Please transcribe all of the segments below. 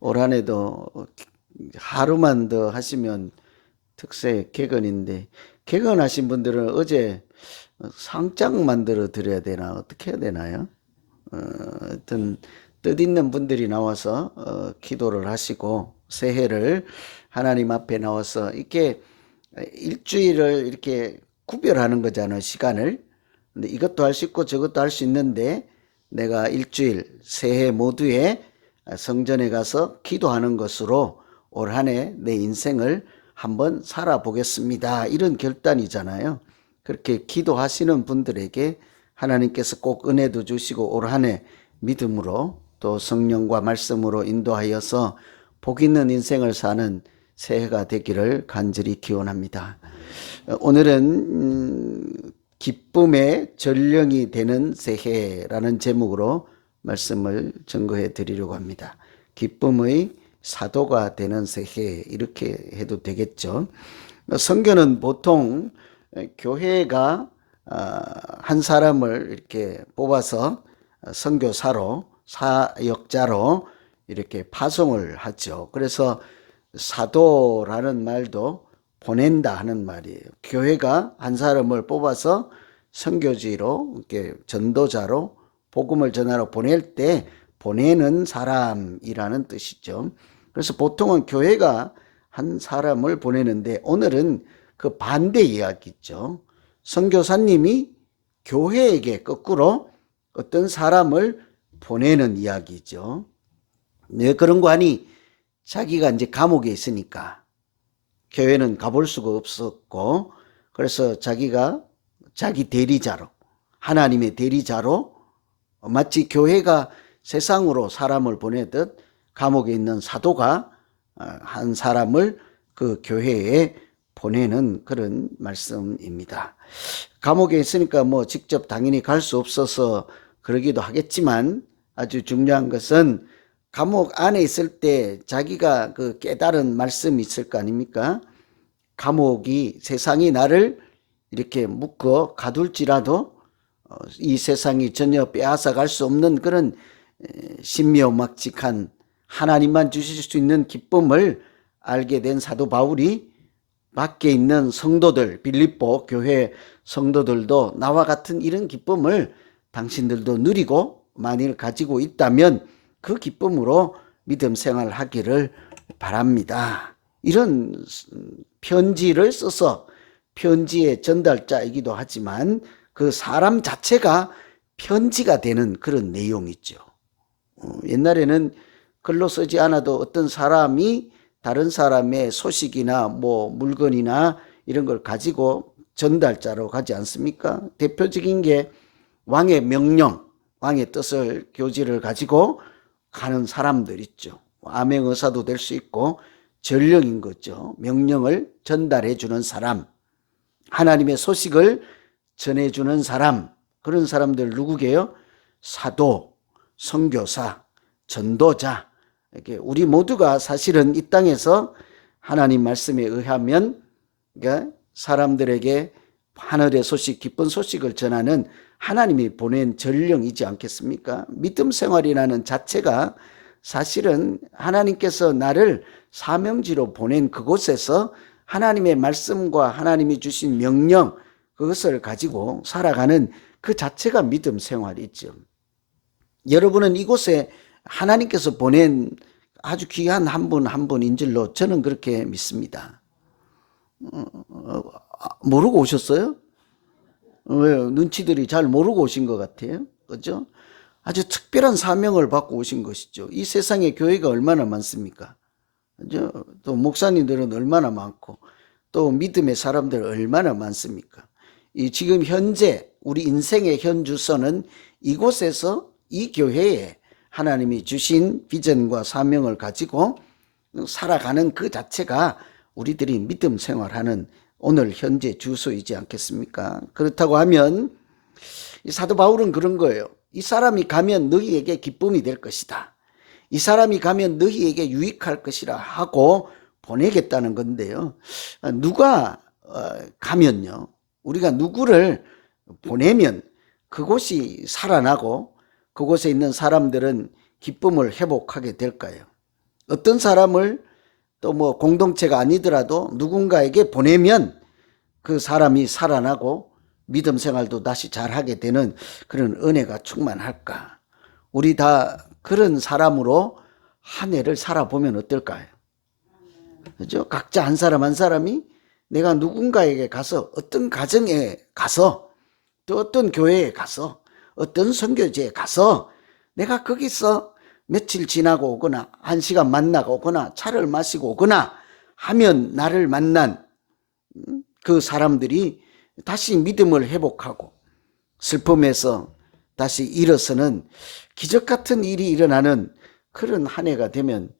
올 한 해도 하루만 더 하시면 특세 개건인데, 개건하신 분들은 어제 상장 만들어 드려야 되나 어떻게 해야 되나요? 하여튼 뜻있는 분들이 나와서 기도를 하시고 새해를 하나님 앞에 나와서 이렇게 일주일을 이렇게 구별하는 거잖아요, 시간을. 근데 이것도 할 수 있고 저것도 할 수 있는데, 내가 일주일 새해 모두에 성전에 가서 기도하는 것으로 올 한 해 내 인생을 한번 살아보겠습니다, 이런 결단이잖아요. 그렇게 기도하시는 분들에게 하나님께서 꼭 은혜도 주시고 올 한 해 믿음으로 또 성령과 말씀으로 인도하여서 복 있는 인생을 사는 새해가 되기를 간절히 기원합니다. 오늘은 기쁨의 전령이 되는 새해라는 제목으로 말씀을 증거해 드리려고 합니다. 기쁨의 사도가 되는 새해, 이렇게 해도 되겠죠. 선교는 보통 교회가 한 사람을 이렇게 뽑아서 선교사로, 사역자로 이렇게 파송을 하죠. 그래서 사도라는 말도 보낸다 하는 말이에요. 교회가 한 사람을 뽑아서 선교지로, 이렇게 전도자로 복음을 전하러 보낼 때 보내는 사람이라는 뜻이죠. 그래서 보통은 교회가 한 사람을 보내는데, 오늘은 그 반대 이야기죠. 선교사님이 교회에게 거꾸로 어떤 사람을 보내는 이야기죠. 왜 그런 거 하니? 자기가 이제 감옥에 있으니까 교회는 가볼 수가 없었고, 그래서 자기가 자기 대리자로, 하나님의 대리자로, 마치 교회가 세상으로 사람을 보내듯 감옥에 있는 사도가 한 사람을 그 교회에 보내는 그런 말씀입니다. 감옥에 있으니까 뭐 직접 당연히 갈 수 없어서 그러기도 하겠지만, 아주 중요한 것은 감옥 안에 있을 때 자기가 그 깨달은 말씀이 있을 거 아닙니까? 감옥이, 세상이 나를 이렇게 묶어 가둘지라도 이 세상이 전혀 빼앗아 갈 수 없는 그런 신묘막직한 하나님만 주실 수 있는 기쁨을 알게 된 사도 바울이 밖에 있는 성도들, 빌립보 교회 성도들도 나와 같은 이런 기쁨을 당신들도 누리고 만일 가지고 있다면 그 기쁨으로 믿음 생활하기를 바랍니다, 이런 편지를 써서, 편지의 전달자이기도 하지만 그 사람 자체가 편지가 되는 그런 내용이죠. 옛날에는 글로 쓰지 않아도 어떤 사람이 다른 사람의 소식이나 뭐 물건이나 이런 걸 가지고 전달자로 가지 않습니까? 대표적인 게 왕의 명령, 왕의 뜻을, 교지를 가지고 가는 사람들 있죠. 암행의사도 될 수 있고 전령인 거죠. 명령을 전달해 주는 사람, 하나님의 소식을 전해주는 사람, 그런 사람들 누구게요? 사도, 선교사, 전도자. 이렇게 우리 모두가 사실은 이 땅에서 하나님 말씀에 의하면 사람들에게 하늘의 소식, 기쁜 소식을 전하는 하나님이 보낸 전령이지 않겠습니까? 믿음 생활이라는 자체가 사실은 하나님께서 나를 사명지로 보낸 그곳에서 하나님의 말씀과 하나님이 주신 명령, 그것을 가지고 살아가는 그 자체가 믿음 생활이죠. 여러분은 이곳에 하나님께서 보낸 아주 귀한 한 분 한 분인 줄로 저는 그렇게 믿습니다. 모르고 오셨어요? 왜 눈치들이 잘 모르고 오신 것 같아요? 그죠? 아주 특별한 사명을 받고 오신 것이죠. 이 세상에 교회가 얼마나 많습니까? 그죠? 또 목사님들은 얼마나 많고, 또 믿음의 사람들 얼마나 많습니까? 이 지금 현재 우리 인생의 현 주소는 이곳에서, 이 교회에 하나님이 주신 비전과 사명을 가지고 살아가는 그 자체가 우리들이 믿음 생활하는 오늘 현재 주소이지 않겠습니까? 그렇다고 하면 이 사도 바울은 그런 거예요. 이 사람이 가면 너희에게 기쁨이 될 것이다, 이 사람이 가면 너희에게 유익할 것이라 하고 보내겠다는 건데요. 누가 가면요, 우리가 누구를 보내면 그곳이 살아나고 그곳에 있는 사람들은 기쁨을 회복하게 될까요? 어떤 사람을 또 뭐 공동체가 아니더라도 누군가에게 보내면 그 사람이 살아나고 믿음 생활도 다시 잘하게 되는 그런 은혜가 충만할까? 우리 다 그런 사람으로 한 해를 살아보면 어떨까요? 그죠? 각자 한 사람 한 사람이 내가 누군가에게 가서 어떤 가정에 가서 또 어떤 교회에 가서 어떤 선교지에 가서 내가 거기서 며칠 지나고 오거나 1시간 만나고 오거나 차를 마시고 오거나 하면 나를 만난 그 사람들이 다시 믿음을 회복하고 슬픔에서 다시 일어서는 기적 같은 일이 일어나는 그런 한 해가 되면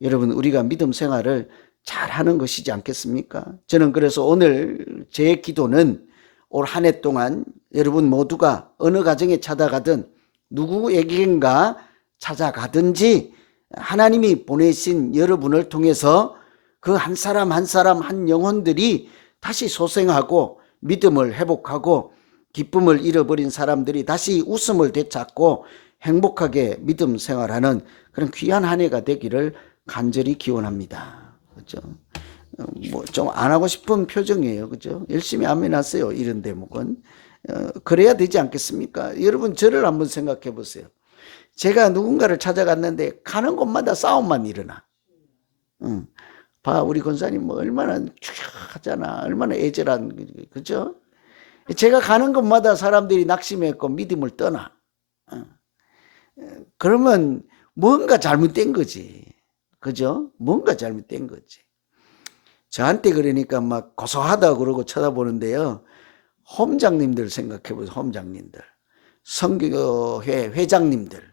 여러분 우리가 믿음 생활을 잘하는 것이지 않겠습니까? 저는 그래서 오늘 제 기도는 올 한 해 동안 여러분 모두가 어느 가정에 찾아가든 누구에게인가 찾아가든지 하나님이 보내신 여러분을 통해서 그 한 사람 한 사람 한 영혼들이 다시 소생하고 믿음을 회복하고 기쁨을 잃어버린 사람들이 다시 웃음을 되찾고 행복하게 믿음 생활하는 그런 귀한 한 해가 되기를 간절히 기원합니다. 그죠? 뭐 좀 안 하고 싶은 표정이에요. 그죠? 열심히 아멘 하세요. 이런 대목은. 그래야 되지 않겠습니까? 여러분 저를 한번 생각해 보세요. 제가 누군가를 찾아갔는데 가는 곳마다 싸움만 일어나. 봐 우리 권사님 뭐 얼마나 하잖아. 얼마나 애절한 그죠? 제가 가는 곳마다 사람들이 낙심했고 믿음을 떠나. 그러면 뭔가 잘못된 거지. 그죠? 뭔가 잘못된 거지. 저한테 그러니까 막 고소하다 그러고 쳐다보는데요. 홈장님들 생각해 보세요. 홈장님들. 선교회 회장님들.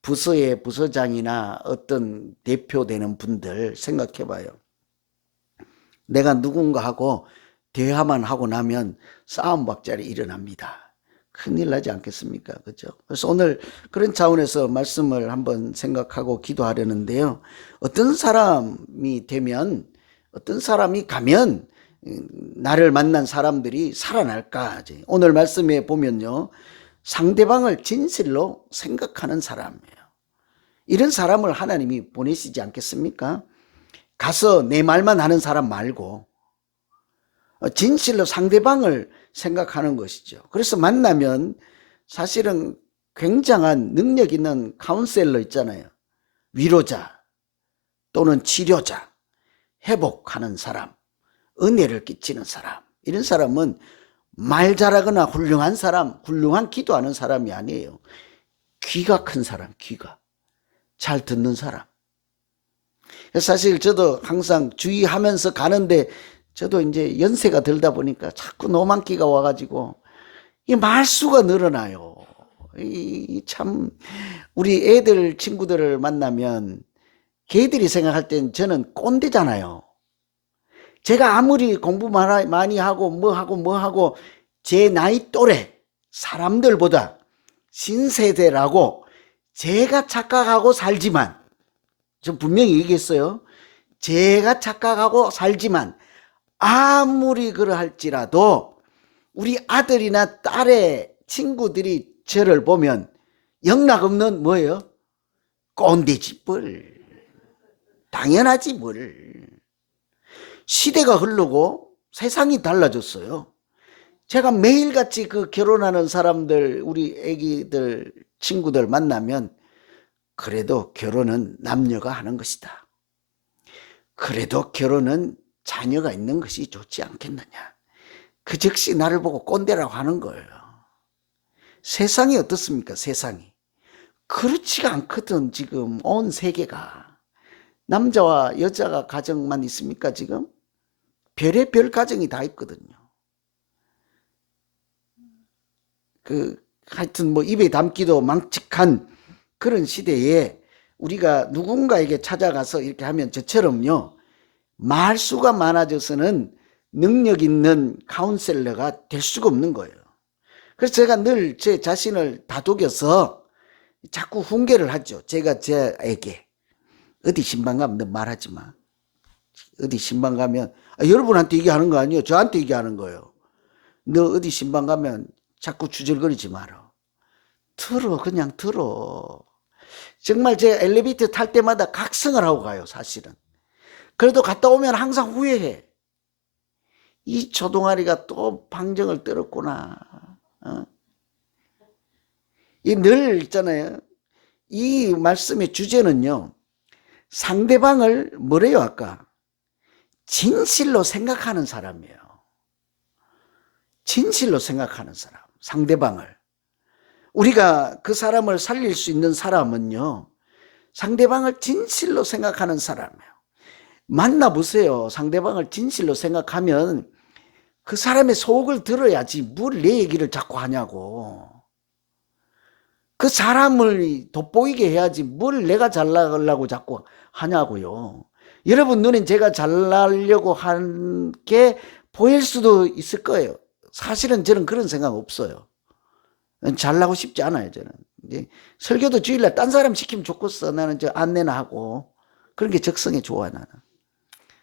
부서의 부서장이나 어떤 대표되는 분들 생각해 봐요. 내가 누군가하고 대화만 하고 나면 싸움 박살이 일어납니다. 큰일 나지 않겠습니까? 그죠? 그래서 오늘 그런 차원에서 말씀을 한번 생각하고 기도하려는데요. 어떤 사람이 되면, 어떤 사람이 가면 나를 만난 사람들이 살아날까? 오늘 말씀에 보면요. 상대방을 진실로 생각하는 사람이에요. 이런 사람을 하나님이 보내시지 않겠습니까? 가서 내 말만 하는 사람 말고 진실로 상대방을 생각하는 것이죠. 그래서 만나면 사실은 굉장한 능력 있는 카운셀러 있잖아요. 위로자 또는 치료자, 회복하는 사람, 은혜를 끼치는 사람. 이런 사람은 말 잘하거나 훌륭한 사람, 훌륭한 기도하는 사람이 아니에요. 귀가 큰 사람, 귀가. 잘 듣는 사람. 사실 저도 항상 주의하면서 가는데 저도 이제 연세가 들다 보니까 자꾸 노만기가 와가지고 이 말수가 늘어나요. 참 우리 애들 친구들을 만나면 걔들이 생각할 땐 저는 꼰대잖아요. 제가 아무리 공부 많이 하고 뭐 하고 제 나이 또래 사람들보다 신세대라고 제가 착각하고 살지만 전 분명히 얘기했어요. 제가 착각하고 살지만 아무리 그러할지라도 우리 아들이나 딸의 친구들이 저를 보면 영락없는 뭐예요? 꼰대지 뭘. 당연하지 뭘. 시대가 흐르고 세상이 달라졌어요. 제가 매일같이 그 결혼하는 사람들 우리 애기들 친구들 만나면 그래도 결혼은 남녀가 하는 것이다. 그래도 결혼은 자녀가 있는 것이 좋지 않겠느냐. 그 즉시 나를 보고 꼰대라고 하는 거예요. 세상이 어떻습니까? 세상이. 그렇지가 않거든. 지금 온 세계가. 남자와 여자가 가정만 있습니까? 지금? 별의별 가정이 다 있거든요. 하여튼 뭐 입에 담기도 망측한 그런 시대에 우리가 누군가에게 찾아가서 이렇게 하면 저처럼요. 말수가 많아져서는 능력 있는 카운셀러가 될 수가 없는 거예요. 그래서 제가 늘 제 자신을 다독여서 자꾸 훈계를 하죠. 제가 제에게 어디 신방 가면 너 말하지 마. 어디 신방 가면 여러분한테 얘기하는 거 아니에요. 저한테 얘기하는 거예요. 너 어디 신방 가면 자꾸 주절거리지 마라. 들어 그냥 들어. 정말 제가 엘리베이터 탈 때마다 각성을 하고 가요, 사실은. 그래도 갔다 오면 항상 후회해. 이 초동아리가 또 방정을 떨었구나. 이 늘 있잖아요. 이 말씀의 주제는요, 상대방을 뭐래요, 아까? 진실로 생각하는 사람이에요. 진실로 생각하는 사람, 상대방을. 우리가 그 사람을 살릴 수 있는 사람은요, 상대방을 진실로 생각하는 사람이에요. 만나보세요. 상대방을 진실로 생각하면 그 사람의 속을 들어야지 뭘 내 얘기를 자꾸 하냐고. 그 사람을 돋보이게 해야지 뭘 내가 잘나가려고 자꾸 하냐고요. 여러분 눈엔 제가 잘나려고 한 게 보일 수도 있을 거예요. 사실은 저는 그런 생각 없어요. 잘나고 싶지 않아요, 저는. 설교도 주일날 딴 사람 시키면 좋겠어. 나는 저 안내나 하고. 그런 게 적성에 좋아, 나는.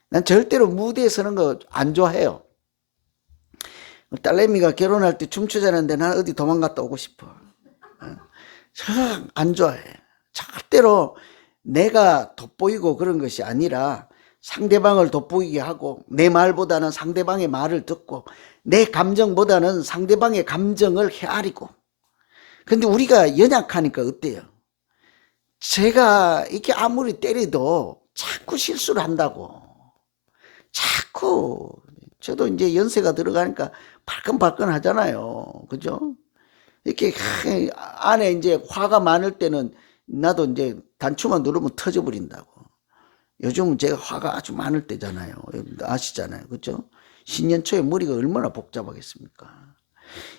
난 절대로 무대에 서는 거 안 좋아해요. 딸내미가 결혼할 때 춤추자는데 난 어디 도망갔다 오고 싶어. 안 좋아해. 절대로 내가 돋보이고 그런 것이 아니라 상대방을 돋보이게 하고 내 말보다는 상대방의 말을 듣고 내 감정보다는 상대방의 감정을 헤아리고. 근데 우리가 연약하니까 어때요? 제가 이렇게 아무리 때려도 자꾸 실수를 한다고. 자꾸. 저도 이제 연세가 들어가니까 발끈발끈 하잖아요. 그죠? 이렇게 안에 이제 화가 많을 때는 나도 이제 단추만 누르면 터져버린다고. 요즘은 제가 화가 아주 많을 때잖아요. 아시잖아요. 그죠? 신년 초에 머리가 얼마나 복잡하겠습니까?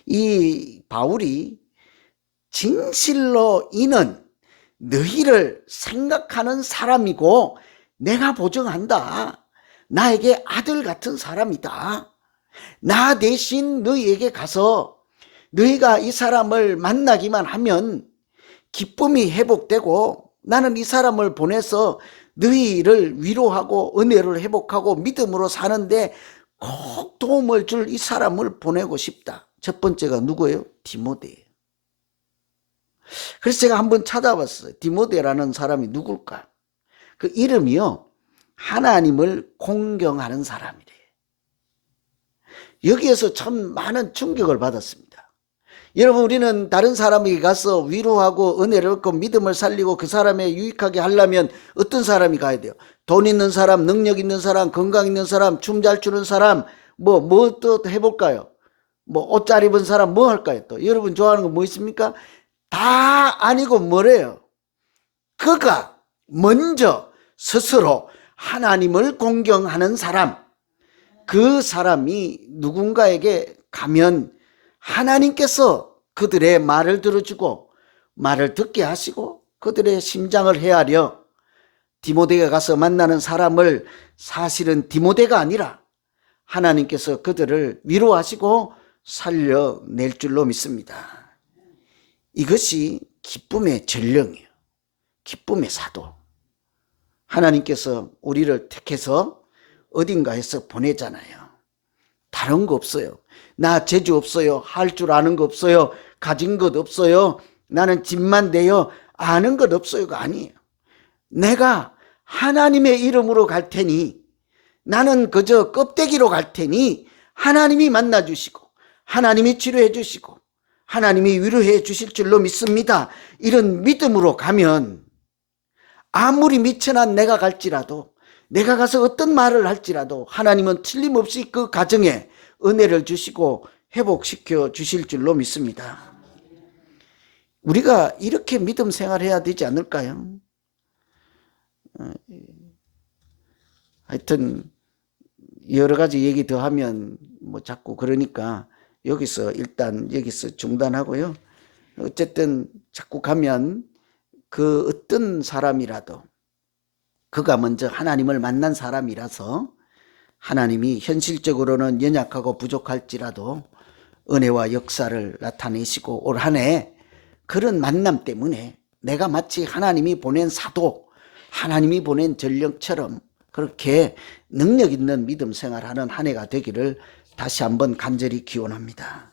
이 바울이 진실로 이는 너희를 생각하는 사람이고 내가 보증한다. 나에게 아들 같은 사람이다. 나 대신 너희에게 가서 너희가 이 사람을 만나기만 하면 기쁨이 회복되고 나는 이 사람을 보내서 너희를 위로하고 은혜를 회복하고 믿음으로 사는데 꼭 도움을 줄 이 사람을 보내고 싶다. 첫 번째가 누구예요? 디모데예요. 그래서 제가 한번 찾아봤어요. 디모데라는 사람이 누굴까? 그 이름이요, 하나님을 공경하는 사람이래. 여기에서 참 많은 충격을 받았습니다. 여러분, 우리는 다른 사람에게 가서 위로하고 은혜를 얻고 믿음을 살리고 그 사람에 유익하게 하려면 어떤 사람이 가야 돼요? 돈 있는 사람, 능력 있는 사람, 건강 있는 사람, 춤 잘 추는 사람, 뭐 또 해볼까요? 뭐 옷 잘 입은 사람 뭐 할까요? 또 여러분 좋아하는 거 뭐 있습니까? 다 아니고 뭐래요? 그가 먼저 스스로 하나님을 공경하는 사람, 그 사람이 누군가에게 가면 하나님께서 그들의 말을 들어주고 말을 듣게 하시고 그들의 심장을 헤아려 디모데가 가서 만나는 사람을 사실은 디모데가 아니라 하나님께서 그들을 위로하시고 살려낼 줄로 믿습니다. 이것이 기쁨의 전령이에요. 기쁨의 사도. 하나님께서 우리를 택해서 어딘가에서 보내잖아요. 다른 거 없어요. 나 재주 없어요. 할 줄 아는 거 없어요. 가진 것 없어요. 나는 집만 내요. 아는 것 없어요가 아니에요. 내가 하나님의 이름으로 갈 테니, 나는 그저 껍데기로 갈 테니 하나님이 만나주시고 하나님이 치료해 주시고 하나님이 위로해 주실 줄로 믿습니다. 이런 믿음으로 가면 아무리 미천한 내가 갈지라도, 내가 가서 어떤 말을 할지라도 하나님은 틀림없이 그 가정에 은혜를 주시고 회복시켜 주실 줄로 믿습니다. 우리가 이렇게 믿음 생활해야 되지 않을까요? 하여튼 여러 가지 얘기 더 하면 뭐 자꾸 그러니까 일단 여기서 중단하고요. 어쨌든 자꾸 가면 그 어떤 사람이라도 그가 먼저 하나님을 만난 사람이라서 하나님이 현실적으로는 연약하고 부족할지라도 은혜와 역사를 나타내시고 올 한 해 그런 만남 때문에 내가 마치 하나님이 보낸 사도, 하나님이 보낸 전령처럼 그렇게 능력 있는 믿음 생활하는 한 해가 되기를 다시 한번 간절히 기원합니다.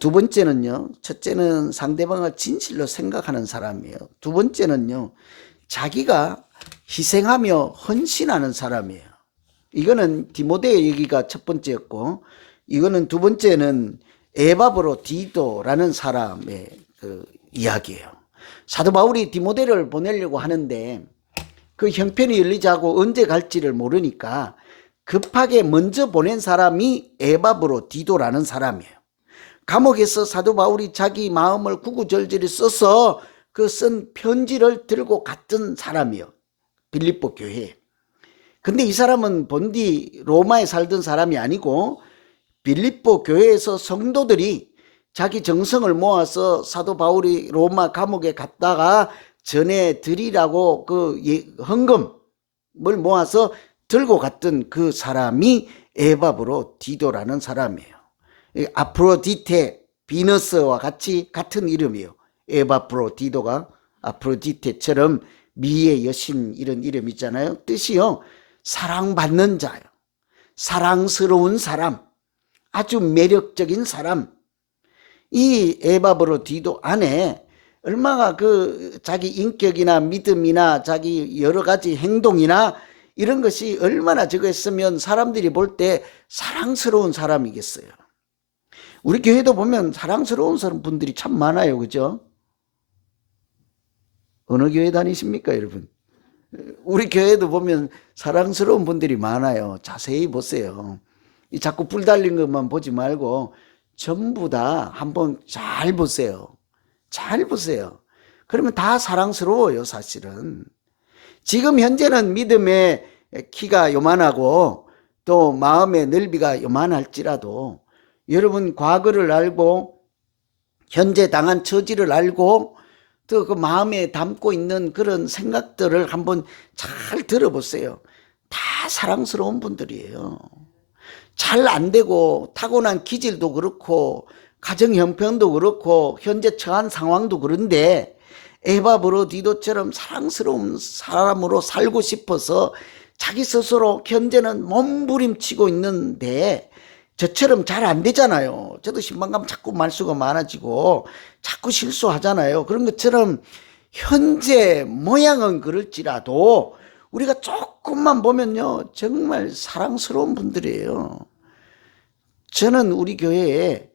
두 번째는요, 첫째는 상대방을 진실로 생각하는 사람이에요. 두 번째는요, 자기가 희생하며 헌신하는 사람이에요. 이거는 디모데 얘기가 첫 번째였고, 이거는 두 번째는 에바브로디도라는 사람의 그 이야기예요. 사도 바울이 디모데를 보내려고 하는데 그 형편이 열리지 않고 언제 갈지를 모르니까 급하게 먼저 보낸 사람이 에바브로디도라는 사람이에요. 감옥에서 사도 바울이 자기 마음을 구구절절히 써서 그 쓴 편지를 들고 갔던 사람이에요. 빌립보 교회에. 근데 이 사람은 본디 로마에 살던 사람이 아니고 빌립보 교회에서 성도들이 자기 정성을 모아서 사도 바울이 로마 감옥에 갔다가 전해드리라고 그 헌금을 모아서 들고 갔던 그 사람이 에바브로디도라는 사람이에요. 아프로디테, 비너스와 같은 이름이에요. 에바브로디도가 아프로디테처럼 미의 여신 이런 이름이잖아요. 뜻이요, 사랑받는 자요, 사랑스러운 사람, 아주 매력적인 사람. 이 에바브로디도 안에 얼마나 그 자기 인격이나 믿음이나 자기 여러 가지 행동이나 이런 것이 얼마나 저거 했으면 사람들이 볼 때 사랑스러운 사람이겠어요. 우리 교회도 보면 사랑스러운 분들이 참 많아요. 그죠? 어느 교회 다니십니까, 여러분? 우리 교회도 보면 사랑스러운 분들이 많아요. 자세히 보세요. 자꾸 불 달린 것만 보지 말고 전부 다 한번 잘 보세요. 잘 보세요. 그러면 다 사랑스러워요, 사실은. 지금 현재는 믿음의 키가 요만하고 또 마음의 넓이가 요만할지라도 여러분 과거를 알고 현재 당한 처지를 알고 또 그 마음에 담고 있는 그런 생각들을 한번 잘 들어보세요. 다 사랑스러운 분들이에요. 잘 안 되고 타고난 기질도 그렇고 가정 형편도 그렇고 현재 처한 상황도 그런데 에바브로디도처럼 사랑스러운 사람으로 살고 싶어서 자기 스스로 현재는 몸부림치고 있는데 저처럼 잘 안 되잖아요. 저도 신방가면 자꾸 말수가 많아지고 자꾸 실수하잖아요. 그런 것처럼 현재 모양은 그럴지라도 우리가 조금만 보면요, 정말 사랑스러운 분들이에요. 저는 우리 교회에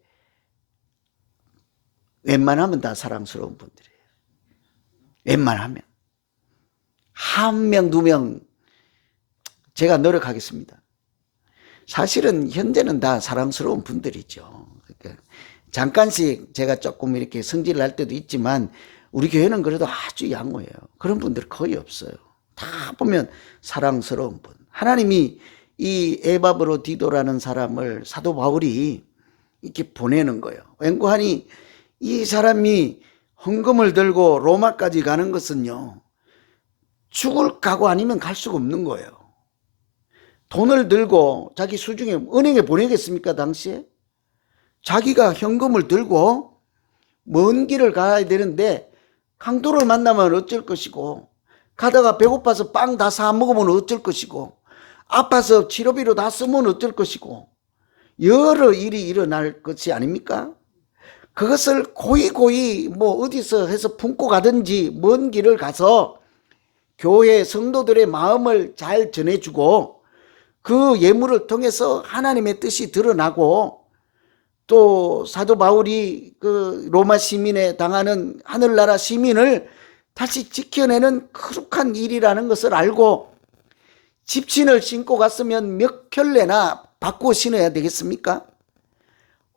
웬만하면 다 사랑스러운 분들이에요. 웬만하면. 한 명, 두 명 제가 노력하겠습니다. 사실은 현재는 다 사랑스러운 분들이죠. 그러니까 잠깐씩 제가 조금 이렇게 성질을 할 때도 있지만 우리 교회는 그래도 아주 양호해요. 그런 분들 거의 없어요. 다 보면 사랑스러운 분. 하나님이 이 에바브로디도라는 사람을 사도 바울이 이렇게 보내는 거예요. 왠고하니 이 사람이 헌금을 들고 로마까지 가는 것은요, 죽을 각오 아니면 갈 수가 없는 거예요. 돈을 들고 자기 수중에 은행에 보내겠습니까, 당시에? 자기가 현금을 들고 먼 길을 가야 되는데 강도를 만나면 어쩔 것이고, 가다가 배고파서 빵 다 사 먹으면 어쩔 것이고, 아파서 치료비로 다 쓰면 어쩔 것이고, 여러 일이 일어날 것이 아닙니까? 그것을 고이고이 뭐 어디서 해서 품고 가든지 먼 길을 가서 교회 성도들의 마음을 잘 전해주고 그 예물을 통해서 하나님의 뜻이 드러나고 또 사도 바울이 그 로마 시민에 당하는 하늘나라 시민을 다시 지켜내는 거룩한 일이라는 것을 알고 집신을 신고 갔으면 몇 켤레나 바꾸어 신어야 되겠습니까?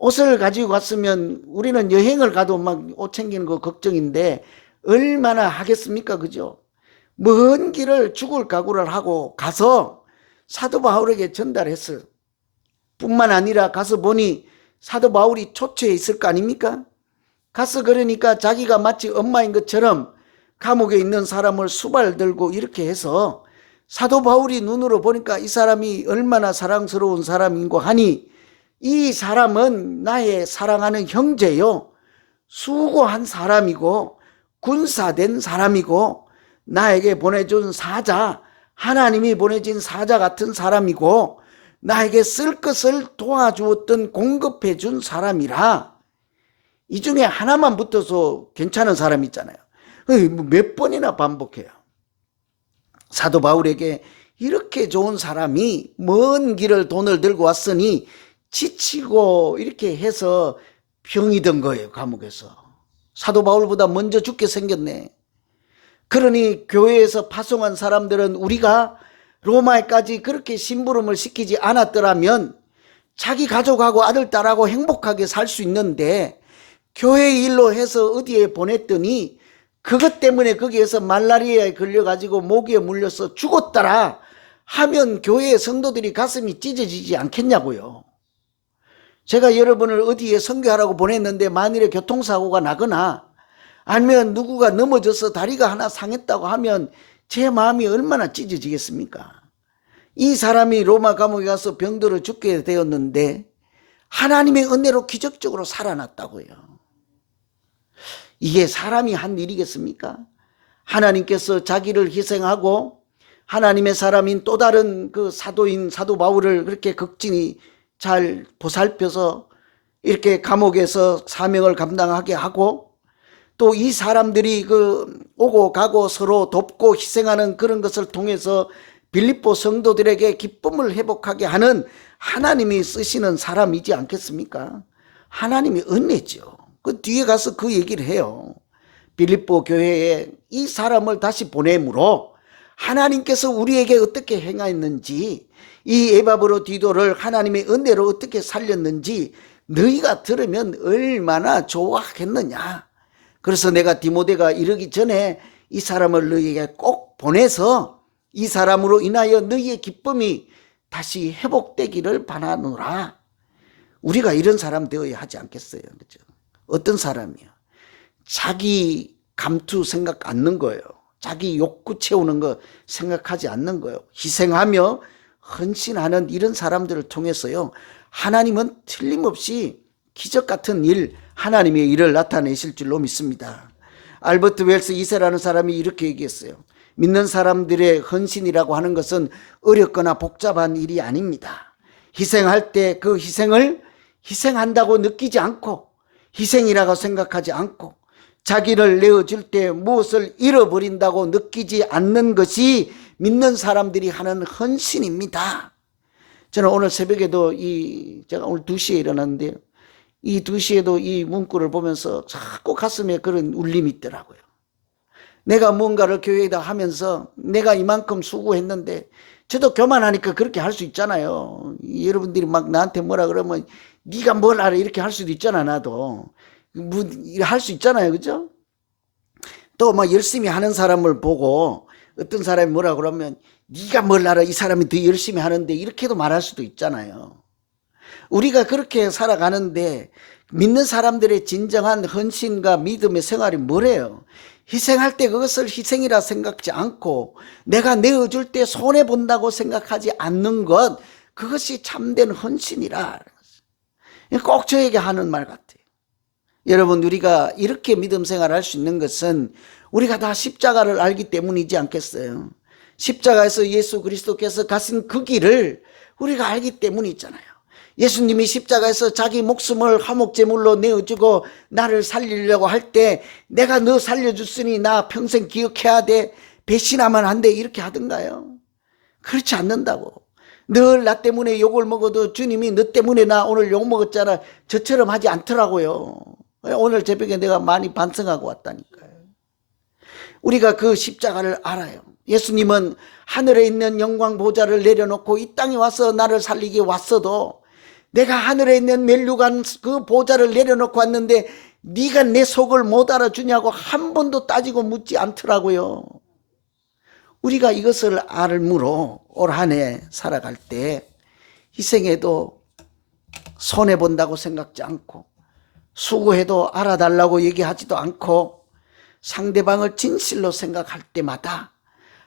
옷을 가지고 갔으면 우리는 여행을 가도 막 옷 챙기는 거 걱정인데 얼마나 하겠습니까? 그죠? 먼 길을 죽을 각오를 하고 가서 사도 바울에게 전달했어요. 뿐만 아니라 가서 보니 사도 바울이 초췌해 있을 거 아닙니까? 가서 그러니까 자기가 마치 엄마인 것처럼 감옥에 있는 사람을 수발 들고 이렇게 해서 사도 바울이 눈으로 보니까 이 사람이 얼마나 사랑스러운 사람인고 하니 이 사람은 나의 사랑하는 형제요, 수고한 사람이고 군사된 사람이고 나에게 보내준 사자, 하나님이 보내진 사자 같은 사람이고 나에게 쓸 것을 도와주었던 공급해 준 사람이라 이 중에 하나만 붙어서 괜찮은 사람이 있잖아요. 몇 번이나 반복해요. 사도 바울에게 이렇게 좋은 사람이 먼 길을 돈을 들고 왔으니 지치고 이렇게 해서 병이 든 거예요, 감옥에서. 사도 바울보다 먼저 죽게 생겼네. 그러니 교회에서 파송한 사람들은 우리가 로마에까지 그렇게 심부름을 시키지 않았더라면 자기 가족하고 아들, 딸하고 행복하게 살 수 있는데 교회 일로 해서 어디에 보냈더니 그것 때문에 거기에서 말라리아에 걸려가지고 모기에 물려서 죽었더라 하면 교회의 성도들이 가슴이 찢어지지 않겠냐고요. 제가 여러분을 어디에 선교하라고 보냈는데 만일에 교통사고가 나거나 아니면 누구가 넘어져서 다리가 하나 상했다고 하면 제 마음이 얼마나 찢어지겠습니까? 이 사람이 로마 감옥에 가서 병들어 죽게 되었는데 하나님의 은혜로 기적적으로 살아났다고요. 이게 사람이 한 일이겠습니까? 하나님께서 자기를 희생하고 하나님의 사람인 또 다른 그 사도인 사도 바울을 그렇게 극진히 잘 보살펴서 이렇게 감옥에서 사명을 감당하게 하고 또 이 사람들이 그 오고 가고 서로 돕고 희생하는 그런 것을 통해서 빌립보 성도들에게 기쁨을 회복하게 하는 하나님이 쓰시는 사람이지 않겠습니까? 하나님이 은혜죠. 그 뒤에 가서 그 얘기를 해요. 빌립보 교회에 이 사람을 다시 보내므로 하나님께서 우리에게 어떻게 행하였는지 이 에바브로디도를 하나님의 은혜로 어떻게 살렸는지 너희가 들으면 얼마나 좋아하겠느냐. 그래서 내가 디모데가 이르기 전에 이 사람을 너희에게 꼭 보내서 이 사람으로 인하여 너희의 기쁨이 다시 회복되기를 바라노라. 우리가 이런 사람 되어야 하지 않겠어요? 그렇죠? 어떤 사람이요? 자기 감투 생각 않는 거예요. 자기 욕구 채우는 거 생각하지 않는 거예요. 희생하며 헌신하는 이런 사람들을 통해서요, 하나님은 틀림없이 기적 같은 일, 하나님의 일을 나타내실 줄로 믿습니다. 알버트 웰스 2세라는 사람이 이렇게 얘기했어요. 믿는 사람들의 헌신이라고 하는 것은 어렵거나 복잡한 일이 아닙니다. 희생할 때 그 희생을 희생한다고 느끼지 않고 희생이라고 생각하지 않고 자기를 내어줄 때 무엇을 잃어버린다고 느끼지 않는 것이 믿는 사람들이 하는 헌신입니다. 저는 오늘 새벽에도 제가 오늘 2시에 일어났는데요. 이 2시에도 이 문구를 보면서 자꾸 가슴에 그런 울림이 있더라고요. 내가 뭔가를 교회에다 하면서 내가 이만큼 수고했는데 저도 교만하니까 그렇게 할 수 있잖아요. 여러분들이 막 나한테 뭐라 그러면 네가 뭘 알아 이렇게 할 수도 있잖아. 나도 할 수 있잖아요. 그죠? 또 막 열심히 하는 사람을 보고 어떤 사람이 뭐라 그러면 네가 뭘 알아 이 사람이 더 열심히 하는데 이렇게도 말할 수도 있잖아요. 우리가 그렇게 살아가는데 믿는 사람들의 진정한 헌신과 믿음의 생활이 뭐래요? 희생할 때 그것을 희생이라 생각지 않고 내가 내어줄 때 손해본다고 생각하지 않는 것, 그것이 참된 헌신이라. 꼭 저에게 하는 말 같아요. 여러분, 우리가 이렇게 믿음 생활을 할 수 있는 것은 우리가 다 십자가를 알기 때문이지 않겠어요? 십자가에서 예수 그리스도께서 가신 그 길을 우리가 알기 때문이 있잖아요. 예수님이 십자가에서 자기 목숨을 화목제물로 내어주고 나를 살리려고 할 때 내가 너 살려줬으니 나 평생 기억해야 돼, 배신하면 안 돼 이렇게 하던가요? 그렇지 않는다고. 늘 나 때문에 욕을 먹어도 주님이 너 때문에 나 오늘 욕 먹었잖아 저처럼 하지 않더라고요. 오늘 새벽에 내가 많이 반성하고 왔다니까요. 우리가 그 십자가를 알아요. 예수님은 하늘에 있는 영광 보좌를 내려놓고 이 땅에 와서 나를 살리기 왔어도 내가 하늘에 있는 멸류관 그 보좌를 내려놓고 왔는데 네가 내 속을 못 알아주냐고 한 번도 따지고 묻지 않더라고요. 우리가 이것을 알므로 올 한 해 살아갈 때 희생해도 손해본다고 생각지 않고 수고해도 알아달라고 얘기하지도 않고 상대방을 진실로 생각할 때마다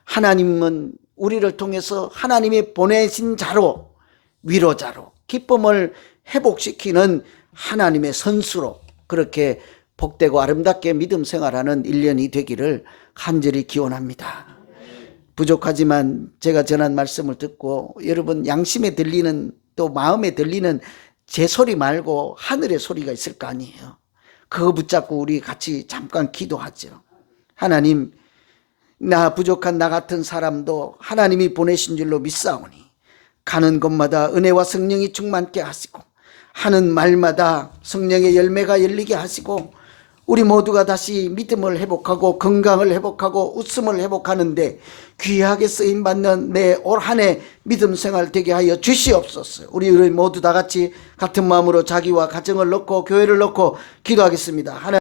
하나님은 우리를 통해서 하나님이 보내신 자로, 위로자로, 기쁨을 회복시키는 하나님의 선수로 그렇게 복되고 아름답게 믿음 생활하는 1년이 되기를 간절히 기원합니다. 부족하지만 제가 전한 말씀을 듣고 여러분 양심에 들리는 또 마음에 들리는 제 소리 말고 하늘의 소리가 있을 거 아니에요. 그거 붙잡고 우리 같이 잠깐 기도하죠. 하나님, 나 부족한 나 같은 사람도 하나님이 보내신 줄로 믿사오니 가는 곳마다 은혜와 성령이 충만케 하시고 하는 말마다 성령의 열매가 열리게 하시고 우리 모두가 다시 믿음을 회복하고 건강을 회복하고 웃음을 회복하는데 귀하게 쓰임받는 내 올 한 해 믿음 생활 되게 하여 주시옵소서. 우리 모두 다 같이 같은 마음으로 자기와 가정을 놓고 교회를 놓고 기도하겠습니다. 하나님